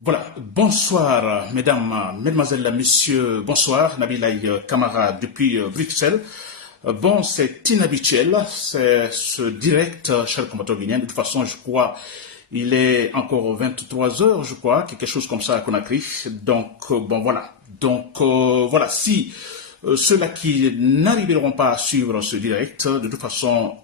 Voilà, bonsoir mesdames, mesdemoiselles, messieurs, bonsoir, Nabilaï Kamara depuis Bruxelles. Bon, c'est inhabituel, c'est ce direct, cher compatriote guinéen. De toute façon, je crois, il est encore 23 heures, je crois, quelque chose comme ça à Conakry. Donc, bon, voilà. Donc, voilà, si ceux-là qui n'arriveront pas à suivre ce direct, de toute façon,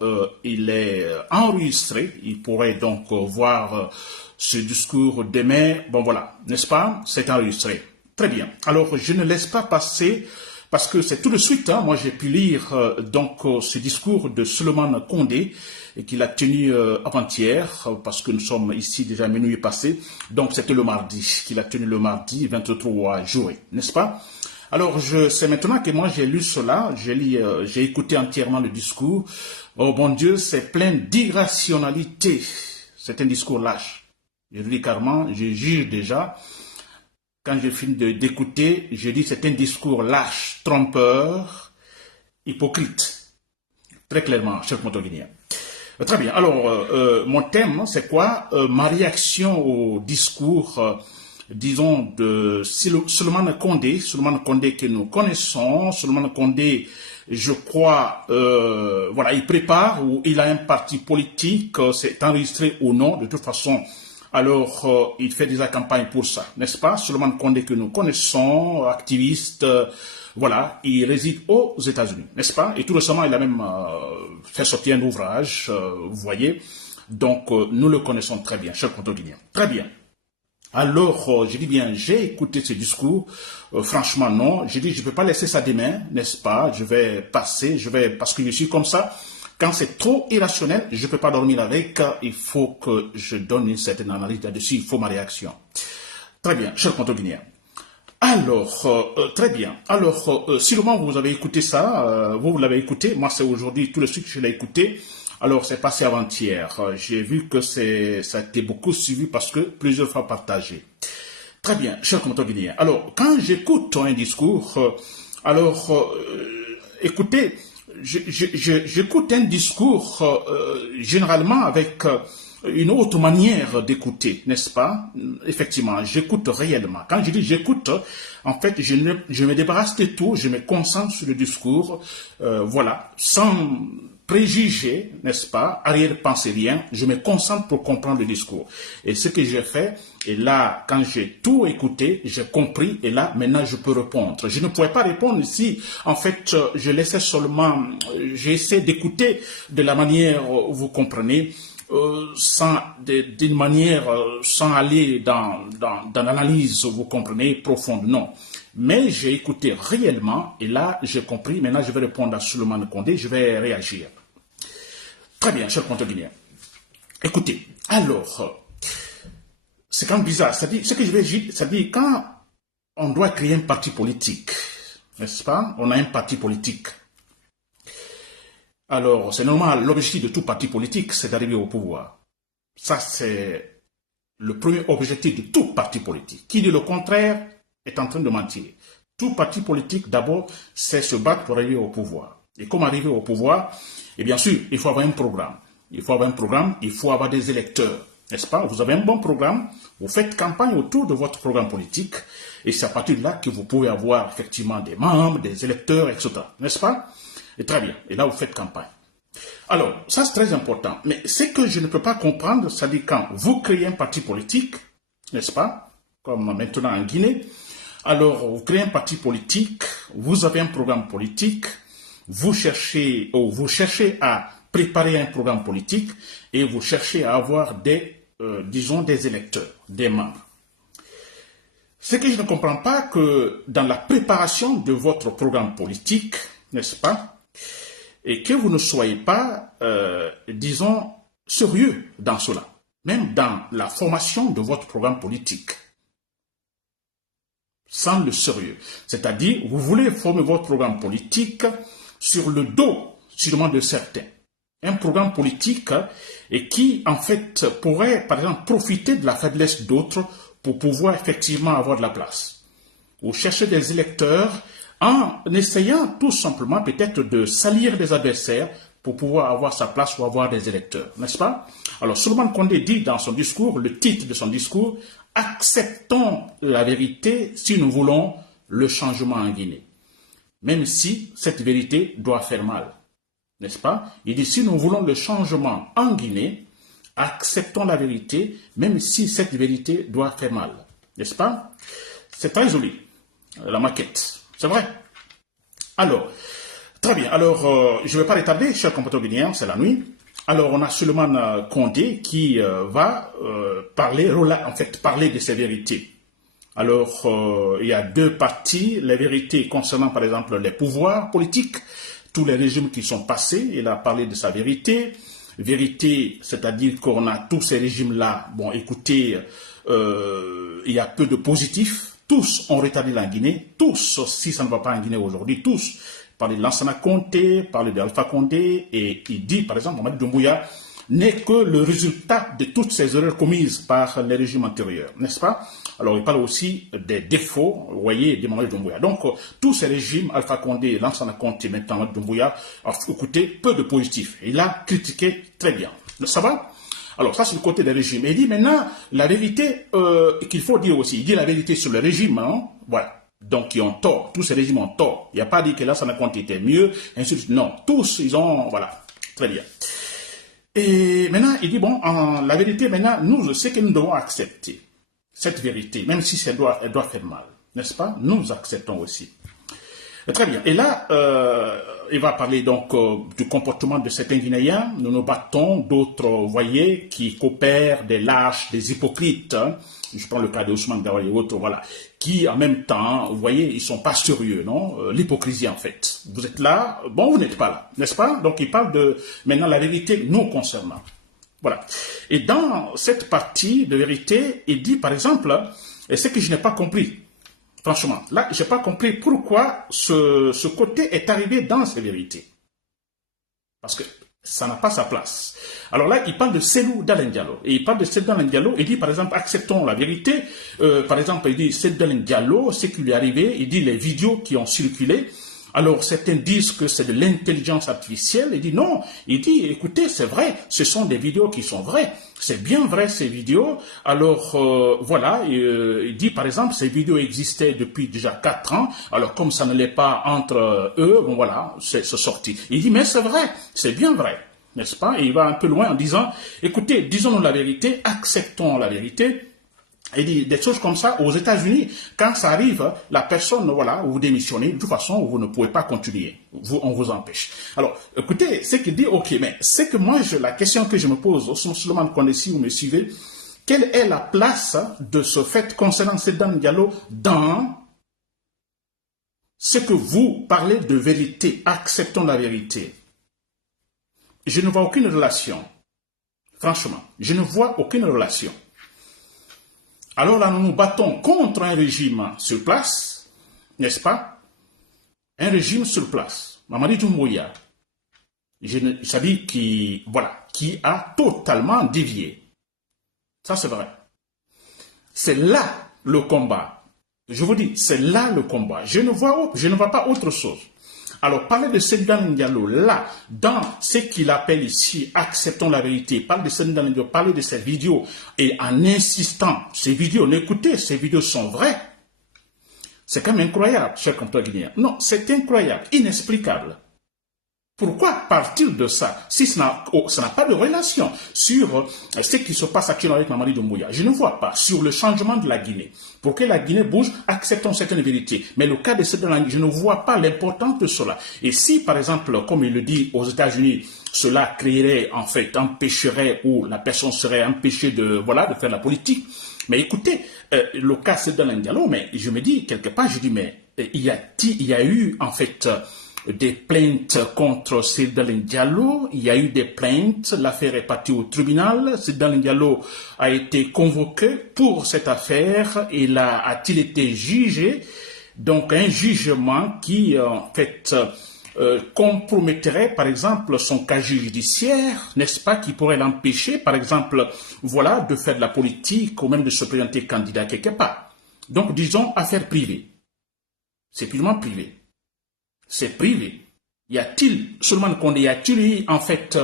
il est enregistré. Ils pourraient donc voir ce discours demain. Bon, voilà, n'est-ce pas? C'est enregistré. Très bien. Alors, je ne laisse pas passer parce que c'est tout de suite, hein, moi j'ai pu lire ce discours de Souleymane Condé et qu'il a tenu avant-hier, parce que nous sommes ici déjà minuit passé, donc c'était le mardi, qu'il a tenu le mardi 23 juillet, n'est-ce pas? Alors c'est maintenant que moi j'ai lu cela, j'ai écouté entièrement le discours. Oh bon Dieu, c'est plein d'irrationalité, c'est un discours lâche. Je dis carrément, je juge déjà. Quand je finis d'écouter, je dis c'est un discours lâche, trompeur, hypocrite. Très clairement, cher Montoguinien. Très bien. Alors, mon thème, c'est quoi? Ma réaction au discours, disons, de Souleymane Condé que nous connaissons. Souleymane Condé, je crois, voilà, il prépare ou il a un parti politique, c'est enregistré ou non, de toute façon. Alors, il fait déjà campagne pour ça, n'est-ce pas? Souleymane Condé que nous connaissons, activiste, voilà, il réside aux États-Unis, n'est-ce pas? Et tout récemment, il a même fait sortir un ouvrage, vous voyez. Donc, nous le connaissons très bien, cher Contoguinien. Très bien. Alors, je dis bien, j'ai écouté ce discours. Franchement, non. J'ai dit, je ne peux pas laisser ça demain, n'est-ce pas? Je vais passer, parce que je suis comme ça. Quand c'est trop irrationnel, je ne peux pas dormir avec. Il faut que je donne une certaine analyse là-dessus. Il faut ma réaction. Très bien, cher Contoguinien. Alors, très bien. Alors, sûrement vous avez écouté ça, vous l'avez écouté. Moi, c'est aujourd'hui, tout de suite, je l'ai écouté. Alors, c'est passé avant-hier. J'ai vu que ça a été beaucoup suivi parce que plusieurs fois partagé. Très bien, cher commentateur guinéen. Alors, quand j'écoute un discours, écoutez, j'écoute un discours généralement avec une autre manière d'écouter, n'est-ce pas? Effectivement, j'écoute réellement. Quand je dis j'écoute, en fait, je me débarrasse de tout, je me concentre sur le discours, voilà, sans préjugés, n'est-ce pas, arrière-pensée rien, je me concentre pour comprendre le discours. Et ce que j'ai fait, et là, quand j'ai tout écouté, j'ai compris, et là, maintenant, je peux répondre. Je ne pouvais pas répondre si, en fait, je laissais seulement, j'essaie d'écouter de la manière, vous comprenez, d'une manière, sans aller dans l'analyse, vous comprenez, profonde, non. Mais j'ai écouté réellement, et là, j'ai compris. Maintenant, je vais répondre à Souleymane Condé, je vais réagir. Très bien, cher Contoguinien. Écoutez, alors, c'est quand même bizarre. Ce que je vais dire, c'est-à-dire quand on doit créer un parti politique, n'est-ce pas? On a un parti politique. Alors, c'est normal, l'objectif de tout parti politique, c'est d'arriver au pouvoir. Ça, c'est le premier objectif de tout parti politique. Qui dit le contraire est en train de mentir. Tout parti politique, d'abord, c'est se battre pour arriver au pouvoir. Et comme arriver au pouvoir, et bien sûr, il faut avoir un programme. Il faut avoir un programme, il faut avoir des électeurs. N'est-ce pas? Vous avez un bon programme, vous faites campagne autour de votre programme politique, et c'est à partir de là que vous pouvez avoir effectivement des membres, des électeurs, etc. N'est-ce pas? Et très bien. Et là, vous faites campagne. Alors, ça c'est très important. Mais ce que je ne peux pas comprendre, c'est-à-dire quand vous créez un parti politique, n'est-ce pas? Comme maintenant en Guinée, alors vous créez un parti politique, vous avez un programme politique, vous cherchez à préparer un programme politique et vous cherchez à avoir disons, des électeurs, des membres. Ce que je ne comprends pas, que dans la préparation de votre programme politique, n'est-ce pas, et que vous ne soyez pas, disons, sérieux dans cela, même dans la formation de votre programme politique, sans le sérieux. C'est-à-dire, vous voulez former votre programme politique sur le dos, sûrement de certains. Un programme politique et qui, en fait, pourrait, par exemple, profiter de la faiblesse d'autres pour pouvoir effectivement avoir de la place. Vous cherchez des électeurs en essayant tout simplement peut-être de salir des adversaires pour pouvoir avoir sa place ou avoir des électeurs, n'est-ce pas? Alors, Souleymane Condé dit dans son discours, le titre de son discours, « Acceptons la vérité si nous voulons le changement en Guinée », même si cette vérité doit faire mal, n'est-ce pas? Il dit, si nous voulons le changement en Guinée, acceptons la vérité, même si cette vérité doit faire mal, n'est-ce pas? C'est très joli, la maquette, c'est vrai. Alors, très bien, alors je ne vais pas retarder, chers compatriotes guinéens, c'est la nuit. Alors, on a Souleymane Condé qui va parler de ses vérités. Alors, il y a deux parties, les vérités concernant par exemple les pouvoirs politiques, tous les régimes qui sont passés, il a parlé de sa vérité. Vérité, c'est-à-dire qu'on a tous ces régimes-là, bon écoutez, il y a peu de positifs, tous ont rétabli la Guinée, tous, si ça ne va pas en Guinée aujourd'hui, tous, parler de Lansana Conté, parler d'Alpha Condé, et il dit par exemple, Mamadi Doumbouya n'est que le résultat de toutes ces erreurs commises par les régimes antérieurs, n'est-ce pas? Alors, il parle aussi des défauts, vous voyez, de Mamadi Doumbouya. Donc, tous ces régimes, Alpha Condé, Lansana Conté, maintenant Mamadi Doumbouya, écoutez, peu de positifs. Il a critiqué très bien. Ça va? Alors, ça, c'est le côté des régimes. Et il dit maintenant, la vérité qu'il faut dire aussi. Il dit la vérité sur le régime, hein? Voilà. Donc, ils ont tort. Tous ces régimes ont tort. Il n'y a pas dit que Lansana Conté était mieux, ainsi de suite. Non. Tous, ils ont, voilà. Très bien. Et maintenant, il dit, bon, la vérité, maintenant, nous, c'est que nous devons accepter cette vérité, même si elle doit faire mal, n'est-ce pas? Nous acceptons aussi. Très bien. Et là, il va parler donc du comportement de certains Guinéens. Nous nous battons, d'autres, vous voyez, qui coopèrent, des lâches, des hypocrites. Hein. Je prends le cas de Ousmane Gawai et autres, voilà, qui en même temps, vous voyez, ils sont pas sérieux, non? L'hypocrisie en fait. Vous êtes là, bon, vous n'êtes pas là, n'est-ce pas? Donc il parle de maintenant la vérité nous concernant. Voilà. Et dans cette partie de vérité, il dit par exemple, et ce que je n'ai pas compris. Franchement, là, je n'ai pas compris pourquoi ce côté est arrivé dans ces vérités. Parce que ça n'a pas sa place. Alors là, il parle de Cellou Dalein Diallo. Et il parle de Cellou Dalein Diallo, il dit par exemple, acceptons la vérité. Par exemple, il dit Cellou Dalein Diallo, ce qui lui est arrivé, il dit les vidéos qui ont circulé. Alors certains disent que c'est de l'intelligence artificielle. Il dit non. Il dit écoutez, c'est vrai, ce sont des vidéos qui sont vraies. C'est bien vrai ces vidéos. Alors voilà, il dit par exemple ces vidéos existaient depuis déjà 4 ans. Alors comme ça ne l'est pas entre eux, bon voilà, c'est sorti. Il dit mais c'est vrai, c'est bien vrai, n'est-ce pas? Et il va un peu loin en disant écoutez, disons-nous la vérité, acceptons la vérité. Il dit des choses comme ça aux États-Unis, quand ça arrive, la personne, voilà, vous démissionnez, de toute façon, vous ne pouvez pas continuer. On vous empêche. Alors, écoutez, c'est qu'il dit, ok, mais c'est que moi, la question que je me pose, Souleymane Condé, si vous me suivez, quelle est la place de ce fait concernant Cellou Diallo dans ce que vous parlez de vérité, acceptons la vérité? Je ne vois aucune relation. Franchement, je ne vois aucune relation. Alors là, nous nous battons contre un régime sur place, n'est-ce pas? Un régime sur place. Mamadi Doumbouya, c'est-à-dire qui a totalement dévié. Ça, c'est vrai. C'est là le combat. Je vous dis, c'est là le combat. Je ne vois pas autre chose. Alors, parler de Cellou Dalein Diallo, là, dans ce qu'il appelle ici, acceptons la vérité, parler de Cellou Dalein Diallo, parler de ces vidéos, et en insistant, ces vidéos, écoutez, ces vidéos sont vraies. C'est quand même incroyable, chers compatriotes guinéens. Non, c'est incroyable, inexplicable. Pourquoi partir de ça, si ça n'a pas de relation sur ce qui se passe actuellement avec Mamadi Doumbouya? Je ne vois pas sur le changement de la Guinée. Pour que la Guinée bouge, acceptons certaines vérités. Mais le cas de Cellou Dalein, je ne vois pas l'importance de cela. Et si, par exemple, comme il le dit aux États-Unis, cela créerait, en fait, empêcherait, ou la personne serait empêchée de faire la politique. Mais écoutez, le cas Cellou Dalein Diallo, mais je me dis, quelque part, je dis, mais il y a eu, en fait, des plaintes contre Cellou Dalein Diallo, il y a eu des plaintes, l'affaire est partie au tribunal, Cellou Dalein Diallo a été convoqué pour cette affaire et là a-t-il été jugé, donc un jugement qui en fait compromettrait par exemple son casier judiciaire, n'est-ce pas, qui pourrait l'empêcher par exemple de faire de la politique ou même de se présenter candidat quelque part. Donc disons affaire privée, c'est purement privé. C'est privé. Y a-t-il, Souleymane Condé, y a-t-il eu, en fait,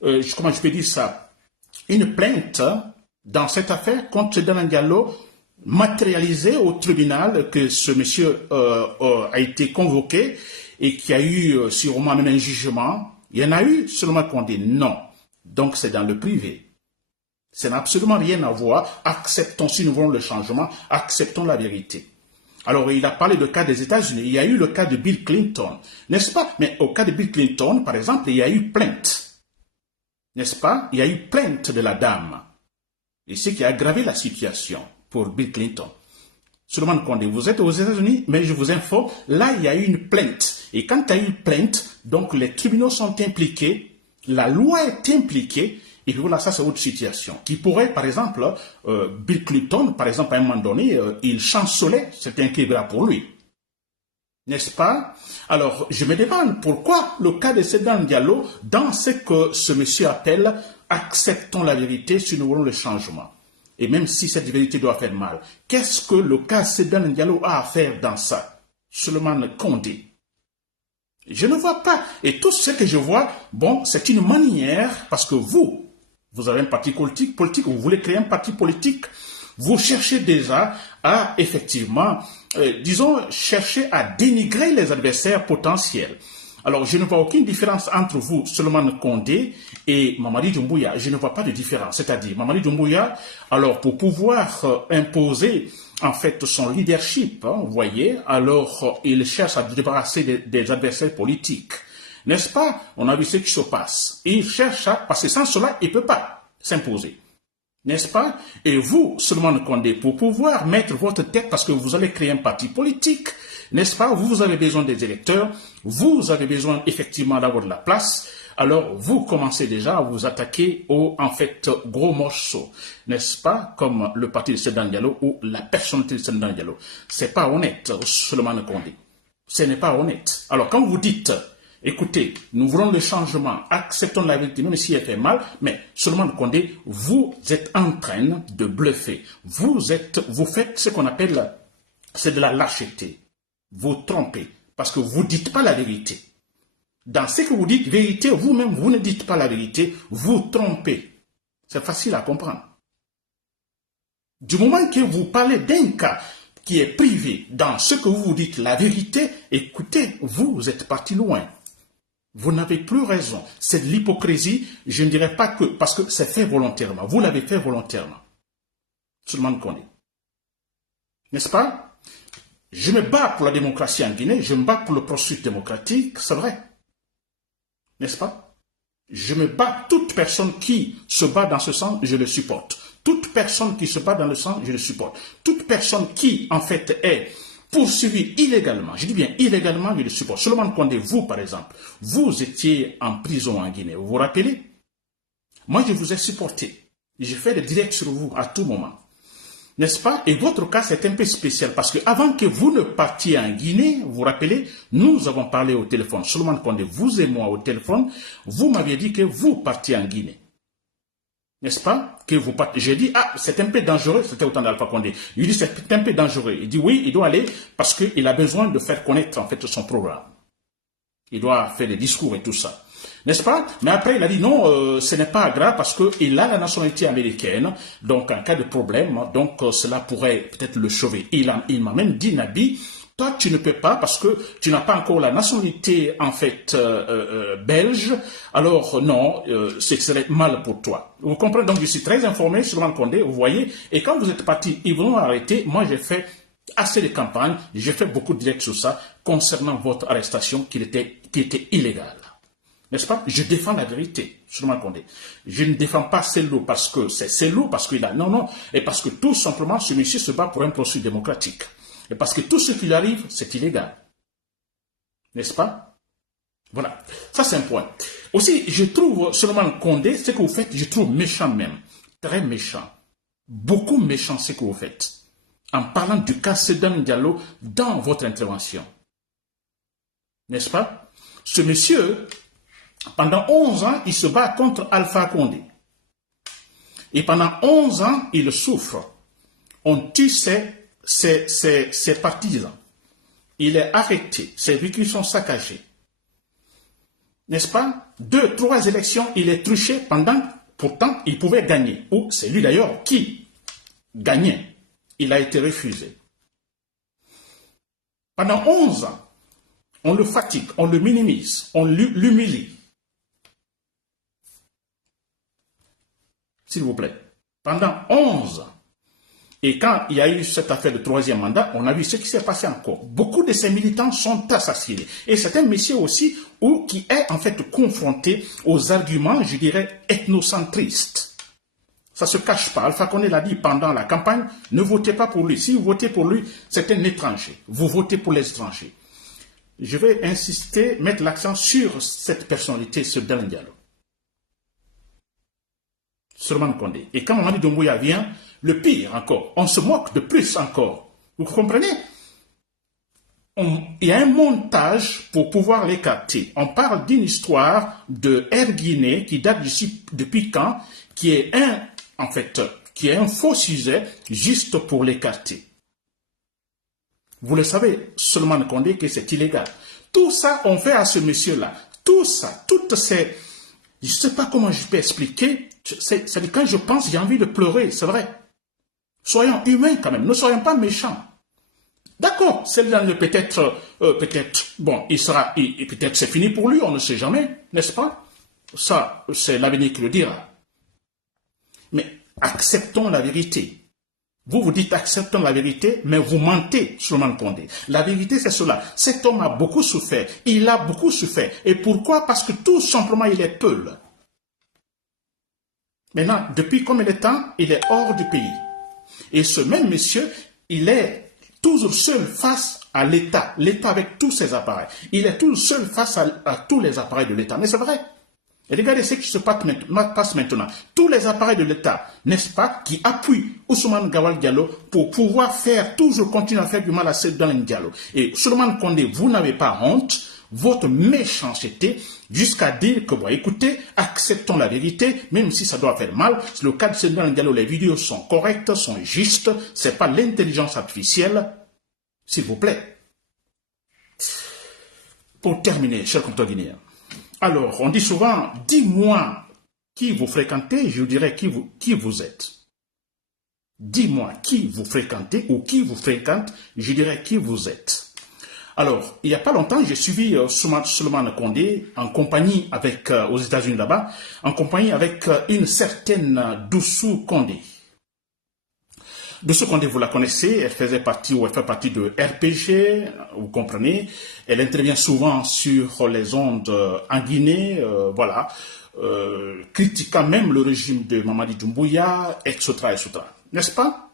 comment je peux dire ça, une plainte dans cette affaire contre Sedan Diallo matérialisée au tribunal que ce monsieur a été convoqué et qui a eu sûrement même un jugement? Il y en a eu, Souleymane Condé? Non. Donc c'est dans le privé. Ça n'a absolument rien à voir. Acceptons, si nous voulons le changement, acceptons la vérité. Alors, il a parlé du cas des États-Unis. Il y a eu le cas de Bill Clinton, n'est-ce pas? Mais au cas de Bill Clinton, par exemple, il y a eu plainte. N'est-ce pas? Il y a eu plainte de la dame. Et ce qui a aggravé la situation pour Bill Clinton. Souleymane Condé, vous êtes aux États-Unis, mais je vous informe, là, il y a eu une plainte. Et quand il y a eu une plainte, donc les tribunaux sont impliqués, la loi est impliquée, et voilà, ça c'est autre situation. Qui pourrait, par exemple, Bill Clinton, par exemple, à un moment donné, il chancelait, c'était un qui grave pour lui. N'est-ce pas? Alors, je me demande pourquoi le cas de Sedan Diallo, dans ce que ce monsieur appelle « acceptons la vérité si nous voulons le changement ». Et même si cette vérité doit faire mal, qu'est-ce que le cas Sedan Diallo a à faire dans ça? Souleymane Condé. Je ne vois pas. Et tout ce que je vois, bon, c'est une manière, parce que vous avez un parti politique, vous voulez créer un parti politique, vous cherchez déjà à, effectivement, disons, chercher à dénigrer les adversaires potentiels. Alors, je ne vois aucune différence entre vous, Souleymane Condé, et Mamadi Doumbouya. Je ne vois pas de différence. C'est-à-dire, Mamadi Doumbouya, alors, pour pouvoir imposer, en fait, son leadership, hein, vous voyez, alors, il cherche à se débarrasser des adversaires politiques. N'est-ce pas? On a vu ce qui se passe. Et il cherche à, parce que sans cela, il ne peut pas s'imposer. N'est-ce pas? Et vous, Souleymane Condé, pour pouvoir mettre votre tête, parce que vous allez créer un parti politique, n'est-ce pas? Vous avez besoin des électeurs, vous avez besoin effectivement d'avoir de la place, alors vous commencez déjà à vous attaquer aux, en fait, gros morceaux, n'est-ce pas? Comme le parti de Sedan Diallo ou la personnalité de Sedan Diallo. C'est pas honnête, Souleymane Condé. Ce n'est pas honnête. Alors quand vous dites, écoutez, nous voulons le changement, acceptons la vérité, même si elle fait mal, mais Souleymane Condé, vous êtes en train de bluffer. Vous faites ce qu'on appelle, c'est de la lâcheté. Vous trompez, parce que vous ne dites pas la vérité. Dans ce que vous dites vérité, vous-même, vous ne dites pas la vérité, vous trompez. C'est facile à comprendre. Du moment que vous parlez d'un cas qui est privé, dans ce que vous dites la vérité, écoutez, vous êtes parti loin. Vous n'avez plus raison. C'est de l'hypocrisie, je ne dirais pas que, parce que c'est fait volontairement. Vous l'avez fait volontairement. Souleymane Condé. N'est-ce pas? Je me bats pour la démocratie en Guinée, je me bats pour le processus démocratique, c'est vrai. N'est-ce pas? Je me bats, toute personne qui se bat dans ce sens, je le supporte. Toute personne qui se bat dans le sens, je le supporte. Toute personne qui, en fait, est poursuivie illégalement, je dis bien illégalement, je le supporte. Souleymane Condé, vous, par exemple, vous étiez en prison en Guinée, vous vous rappelez? Moi, je vous ai supporté. J'ai fait des directs sur vous à tout moment. N'est-ce pas? Et votre cas, c'est un peu spécial parce que avant que vous ne partiez en Guinée, vous vous rappelez, nous avons parlé au téléphone. Souleymane Condé, vous et moi au téléphone, vous m'aviez dit que vous partiez en Guinée. N'est-ce pas? Que vous partez. J'ai dit, ah, c'est un peu dangereux, c'était au temps d'Alpha Condé. Il dit, c'est un peu dangereux. Il dit, oui, il doit aller parce qu'il a besoin de faire connaître, en fait, son programme. Il doit faire des discours et tout ça. N'est-ce pas? Mais après, il a dit non, ce n'est pas grave parce qu'il a la nationalité américaine. Donc, en cas de problème, donc cela pourrait peut-être le sauver. Il m'a même dit, Nabi, toi, tu ne peux pas parce que tu n'as pas encore la nationalité, en fait, belge. Alors, non, ce serait mal pour toi. Vous comprenez? Donc, je suis très informé sur Souleymane Condé, vous voyez. Et quand vous êtes parti, ils vont arrêter. Moi, j'ai fait assez de campagnes. J'ai fait beaucoup de directs sur ça concernant votre arrestation qui était illégale. N'est-ce pas? Je défends la vérité, Souleymane Condé. Je ne défends pas Cellou parce que c'est Cellou, parce qu'il a... Non, et parce que tout simplement, ce monsieur se bat pour un processus démocratique. Et parce que tout ce qui lui arrive, c'est illégal. N'est-ce pas? Voilà. Ça, c'est un point. Aussi, je trouve, Souleymane Condé, ce que vous faites, je trouve méchant même. Très méchant. Beaucoup méchant ce que vous faites. En parlant du cas Sedan Diallo dans votre intervention. N'est-ce pas? Ce monsieur... Pendant 11 ans, il se bat contre Alpha Condé. Et pendant 11 ans, il souffre. On tue ses partisans. Il est arrêté. Ses véhicules sont saccagés. n'est-ce pas? 2, 3 élections, il est truché pourtant, il pouvait gagner. Ou c'est lui d'ailleurs qui gagnait. Il a été refusé. Pendant 11 ans, on le fatigue, on le minimise, on l'humilie. S'il vous plaît. Pendant 11 ans. Et quand il y a eu cette affaire de 3e mandat, on a vu ce qui s'est passé encore. Beaucoup de ces militants sont assassinés. Et c'est un monsieur aussi qui est en fait confronté aux arguments, je dirais, ethnocentristes. Ça ne se cache pas. Alpha Condé l'a dit pendant la campagne, ne votez pas pour lui. Si vous votez pour lui, c'est un étranger. Vous votez pour les étrangers. Je vais insister, mettre l'accent sur cette personnalité, ce Dalein Diallo. Souleymane Condé. Et quand Mamadi Doumbouya vient, le pire encore, on se moque de plus encore. Vous comprenez? Il y a un montage pour pouvoir l'écarter. On parle d'une histoire de Air Guinée qui date d'ici depuis quand, qui est un faux sujet juste pour l'écarter. Vous le savez, Souleymane Condé, que c'est illégal. Tout ça, on fait à ce monsieur-là. Tout ça, toutes ces... Je ne sais pas comment je peux expliquer. C'est quand je pense, j'ai envie de pleurer, c'est vrai. Soyons humains quand même, ne soyons pas méchants. D'accord, celle-là peut-être, bon, peut-être c'est fini pour lui, on ne sait jamais, n'est-ce pas? Ça, c'est l'avenir qui le dira. Mais acceptons la vérité. Vous dites acceptons la vérité, mais vous mentez, Souleymane Condé. La vérité, c'est cela. Cet homme a beaucoup souffert. Il a beaucoup souffert. Et pourquoi? Parce que tout simplement, il est peul. Maintenant, depuis combien de temps, il est hors du pays. Et ce même monsieur, il est toujours seul face à l'État. L'État avec tous ses appareils. Il est toujours seul face à tous les appareils de l'État. Mais c'est vrai. Et regardez ce qui se passe maintenant. Tous les appareils de l'État, n'est-ce pas, qui appuient Ousmane Gawal Diallo pour pouvoir toujours continuer à faire du mal à ces Dalein Diallo. Et Souleymane Condé, vous n'avez pas honte, votre méchanceté, jusqu'à dire que, bon, écoutez, acceptons la vérité, même si ça doit faire mal. C'est le cas de ces Dalein Diallo, les vidéos sont correctes, sont justes, c'est pas l'intelligence artificielle. S'il vous plaît. Pour terminer, chers compatriotes guinéens. Alors, on dit souvent, dis-moi qui vous fréquentez, je dirais qui vous êtes. Dis-moi qui vous fréquentez ou qui vous fréquente, je dirais qui vous êtes. Alors, il n'y a pas longtemps, j'ai suivi Souleymane Condé en compagnie avec, aux États-Unis là-bas, en compagnie avec une certaine Doussou Condé. Doussou Condé, vous la connaissez, elle fait partie de RPG, vous comprenez. Elle intervient souvent sur les ondes en Guinée, voilà, critiquant même le régime de Mamadi Doumbouya, etc., etc. N'est-ce pas?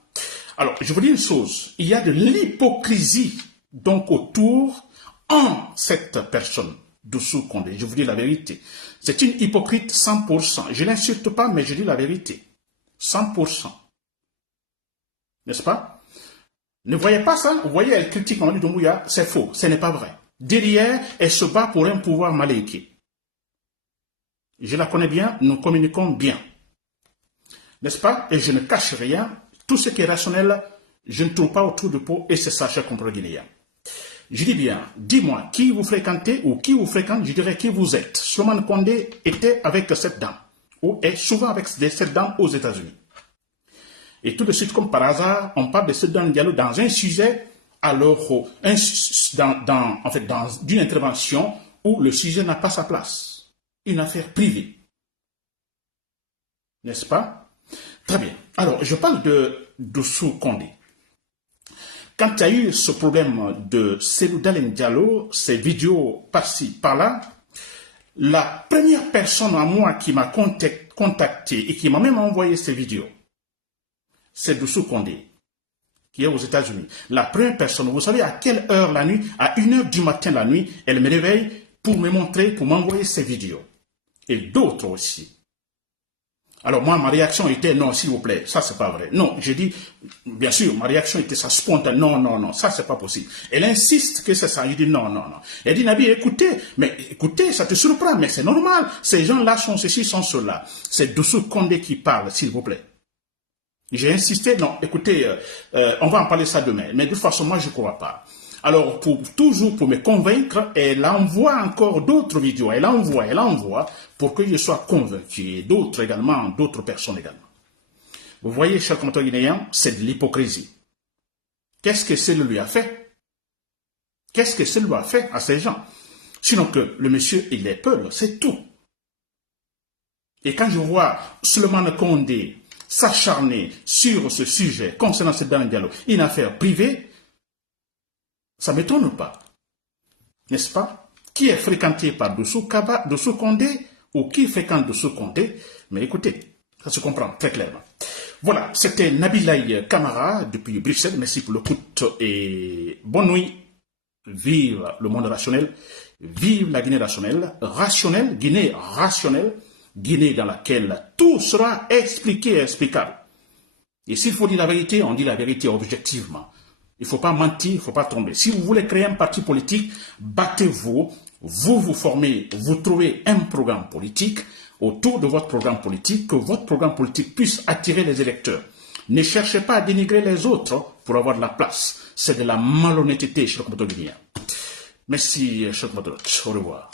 Alors, je vous dis une chose, il y a de l'hypocrisie donc autour en cette personne, Doussou Condé. Je vous dis la vérité. C'est une hypocrite 100%. Je n'insulte pas, mais je dis la vérité. 100%. N'est-ce pas? Ne voyez pas ça? Vous voyez, elle critique Mamadi Doumbouya, c'est faux, ce n'est pas vrai. Derrière, elle se bat pour un pouvoir maléfique. Je la connais bien, nous communiquons bien. N'est-ce pas? Et je ne cache rien. Tout ce qui est rationnel, je ne trouve pas autour de peau, et c'est ça, cher compagnon guinéen. Je dis bien, dis-moi qui vous fréquentez ou qui vous fréquente, je dirais qui vous êtes. Souleymane Condé était avec cette dame, ou est souvent avec cette dame aux États-Unis. Et tout de suite, comme par hasard, on parle de ce Dalein Diallo dans un sujet, alors, dans d'une intervention où le sujet n'a pas sa place. Une affaire privée. N'est-ce pas? Très bien. Alors, je parle de Doussou Condé. Quand il y a eu ce problème de Cellou Dalein Diallo, ces vidéos par-ci, par-là, la première personne à moi qui m'a contacté et qui m'a même envoyé ces vidéos, c'est Doussou Condé, qui est aux États-Unis. La première personne, vous savez à quelle heure la nuit? À 1h du matin la nuit, elle me réveille pour me montrer, pour m'envoyer ces vidéos. Et d'autres aussi. Alors moi, ma réaction était non, s'il vous plaît, ça c'est pas vrai. Non, j'ai dit, bien sûr, ma réaction était ça spontanée. Non, non, non, ça c'est pas possible. Elle insiste que c'est ça. Je dis non, non, non. Elle dit Nabi, écoutez, ça te surprend, mais c'est normal. Ces gens-là sont ceci, sont ceux-là. C'est Doussou Condé qui parle, s'il vous plaît. J'ai insisté, non, écoutez, on va en parler ça demain. Mais de toute façon, moi je ne crois pas. Alors, toujours pour me convaincre, elle envoie encore d'autres vidéos. Elle envoie pour que je sois convaincu. Et d'autres également, d'autres personnes également. Vous voyez, chers commentateurs guinéens, c'est de l'hypocrisie. Qu'est-ce que cela lui a fait? Qu'est-ce que cela lui a fait à ces gens? Sinon que le monsieur, il est peur, c'est tout. Et quand je vois Souleymane Condé s'acharner sur ce sujet concernant cette Daniel Diallo, une affaire privée, ça ne m'étonne pas. N'est-ce pas? Qui est fréquenté par Dossou Condé ou qui fréquente Dossou Condé? Mais écoutez, ça se comprend très clairement. Voilà, c'était Nabilaï Kamara depuis Bruxelles. Merci pour l'écoute et bonne nuit. Vive le monde rationnel. Vive la Guinée rationnelle, Guinée rationnelle, Guinée dans laquelle tout sera expliqué et explicable. Et s'il faut dire la vérité, on dit la vérité objectivement. Il ne faut pas mentir, il ne faut pas tomber. Si vous voulez créer un parti politique, battez-vous, vous formez, vous trouvez un programme politique, autour de votre programme politique, que votre programme politique puisse attirer les électeurs. Ne cherchez pas à dénigrer les autres pour avoir de la place. C'est de la malhonnêteté chez le Comité guinéen. Merci, cher compatriote. Au revoir.